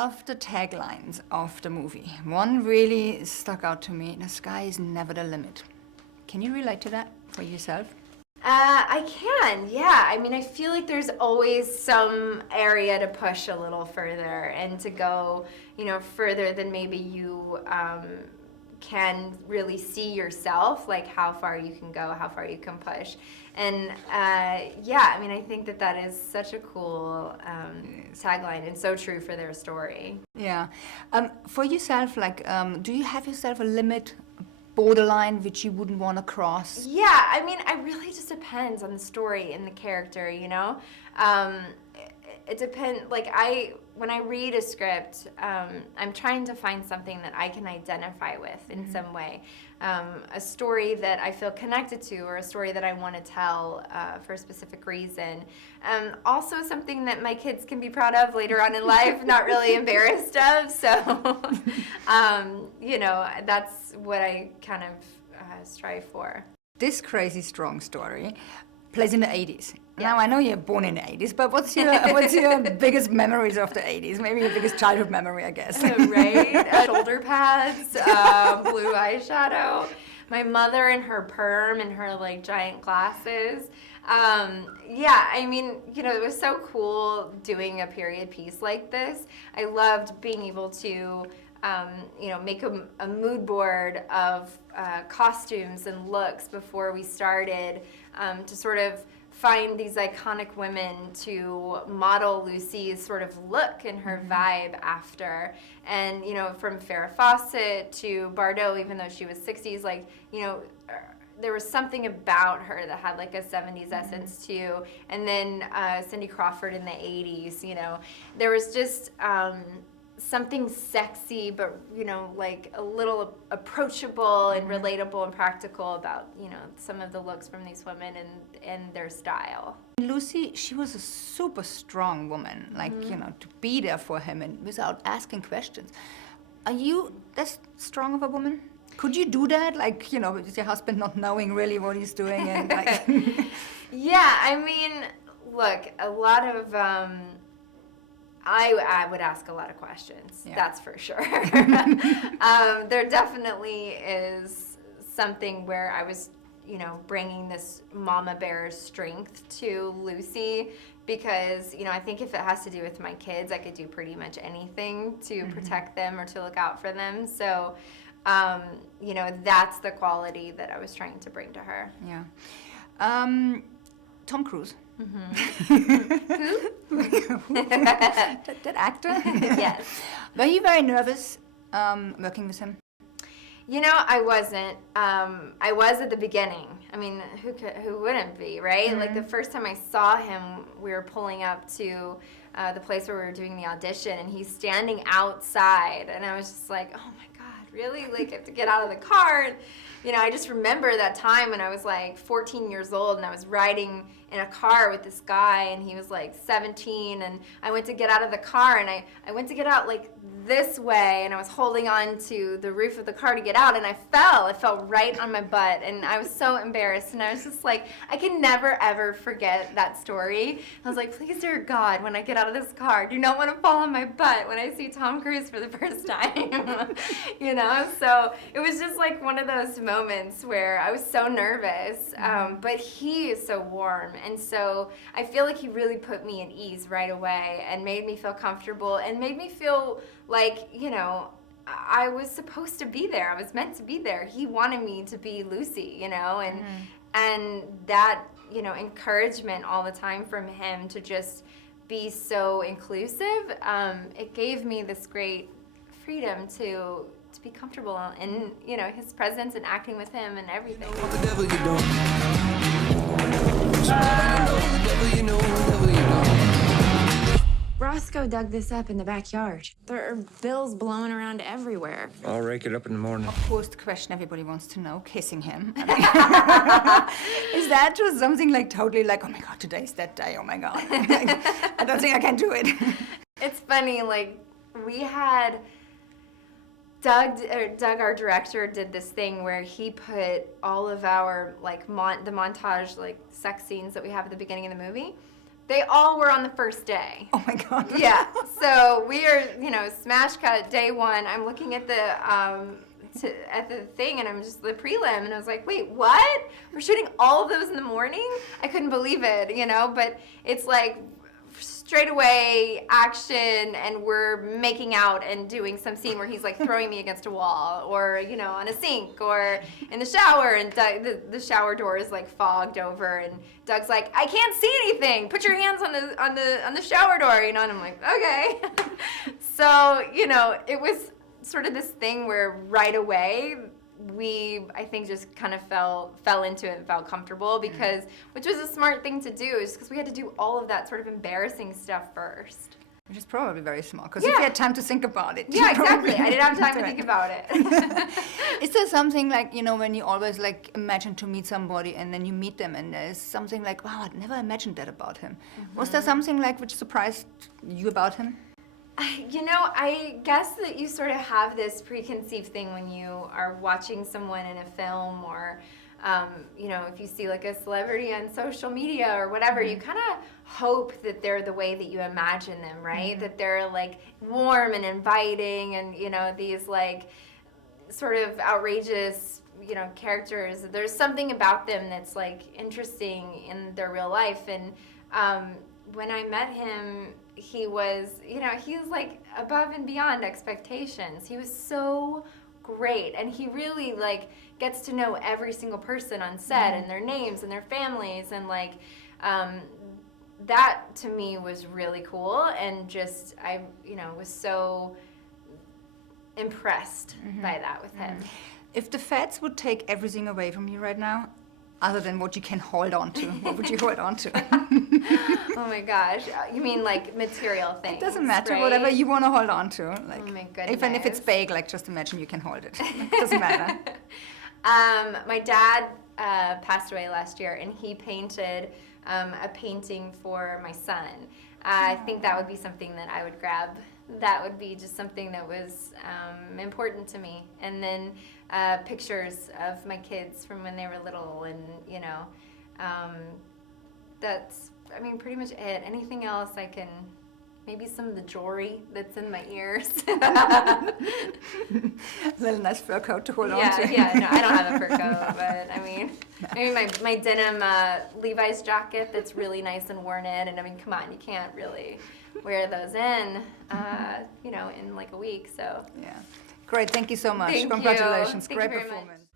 of the taglines of the movie, one really stuck out to me: "The sky is never the limit." Can you relate to that for yourself? I can, yeah. I mean, I feel like there's always some area to push a little further and to go, further than maybe you can really see yourself, like how far you can go, how far you can push. And yeah, I mean, I think that is such a cool tagline and so true for their story. Yeah. For yourself, do you have yourself a limit, borderline, which you wouldn't want to cross? Yeah, I mean, it really just depends on the story and the character, It depends, when I read a script, I'm trying to find something that I can identify with in some way. A story that I feel connected to, or a story that I want to tell for a specific reason. Also something that my kids can be proud of later on in life, not really embarrassed of. So, that's what I kind of strive for. This crazy strong story plays in the 80s. Now, I know you're born in the 80s, but what's your biggest memories of the 80s? Maybe your biggest childhood memory, I guess. Right? Shoulder pads, blue eyeshadow, my mother in her perm and her, giant glasses. Yeah, I mean, it was so cool doing a period piece like this. I loved being able to make a mood board of costumes and looks before we started, to sort of find these iconic women to model Lucy's sort of look and her vibe after. And, from Farrah Fawcett to Bardot, even though she was 60s, there was something about her that had a 70s essence too. And then Cindy Crawford in the 80s, there was just something sexy, but a little approachable and relatable and practical about some of the looks from these women and their style. Lucy, she was a super strong woman, to be there for him and without asking questions. Are you that strong of a woman? Could you do that, with your husband not knowing really what he's doing and Yeah, I mean, look, a lot of I would ask a lot of questions, that's for sure. There definitely is something where I was, bringing this mama bear strength to Lucy, because, I think if it has to do with my kids, I could do pretty much anything to protect them or to look out for them. So, that's the quality that I was trying to bring to her. Yeah. Tom Cruise. Who? that actor? Yes. Were you very nervous working with him? I wasn't. I was at the beginning. I mean, who wouldn't be, right? The first time I saw him, we were pulling up to the place where we were doing the audition, and he's standing outside, and I was just like, oh my God, really? I have to get out of the car. And, I just remember that time when I was 14 years old, and I was riding in a car with this guy, and he was 17, and I went to get out of the car, and I went to get out this way, and I was holding on to the roof of the car to get out, and I fell right on my butt, and I was so embarrassed, and I was just I can never ever forget that story. I was like, please dear God, when I get out of this car, do not want to fall on my butt when I see Tom Cruise for the first time. So it was just one of those moments where I was so nervous, but he is so warm. And so I feel like he really put me at ease right away and made me feel comfortable and made me feel I was supposed to be there. I was meant to be there. He wanted me to be Lucy, and that, encouragement all the time from him to just be so inclusive, it gave me this great freedom to be comfortable in, his presence and acting with him and everything. Roscoe dug this up in the backyard. There are bills blowing around everywhere. I'll rake it up in the morning. Of course, the question everybody wants to know, kissing him. Is that just something totally oh my God, today's that day, oh my God. I don't think I can do it. It's funny, we had Doug, our director, did this thing where he put all of our the montage sex scenes that we have at the beginning of the movie, They all were on the first day. Oh my God. Yeah. So we are, smash cut day one. I'm looking at the thing, and I'm just the prelim, and I was like, wait, what? We're shooting all of those in the morning? I couldn't believe it, but it's like straight away action, and we're making out and doing some scene where he's like throwing me against a wall, or on a sink, or in the shower, and the shower door is like fogged over, and Doug's like, I can't see anything. Put your hands on the shower door, and I'm like, okay. So it was sort of this thing where right away we, I think, just kind of fell into it and felt comfortable, because which was a smart thing to do, is because we had to do all of that sort of embarrassing stuff first. Which is probably very smart, because if you had time to think about it. Yeah, exactly. I didn't have time to think about it. Is there something like, when you always like imagine to meet somebody and then you meet them and there's something like, wow, I'd never imagined that about him. Was there something like which surprised you about him? I guess that you sort of have this preconceived thing when you are watching someone in a film, or, if you see like a celebrity on social media or whatever, you kind of hope that they're the way that you imagine them, right? That they're like warm and inviting, and, these like sort of outrageous, characters. There's something about them that's like interesting in their real life. And when I met him, he was like above and beyond expectations. He was so great, and he really like gets to know every single person on set and their names and their families, and like that to me was really cool, and just I was so impressed by that with him. If the feds would take everything away from you right now, other than what you can hold on to, what would you hold on to? Oh my gosh, you mean like material things? It doesn't matter, right? whatever you want to hold on to. Like, oh my goodness. even if it's big, like just imagine you can hold it. It doesn't matter. My dad passed away last year, and he painted a painting for my son. I think that would be something that I would grab. That would be just something that was important to me. And then pictures of my kids from when they were little, and that's, pretty much it. Anything else I can, maybe some of the jewelry that's in my ears. A little nice fur coat to hold on to. Yeah, no, I don't have a fur coat, but maybe my denim Levi's jacket that's really nice and worn in, and come on, you can't really wear those in like a week, so. Yeah. Great, thank you so much. Thank Congratulations, you. great Thank you very performance. much.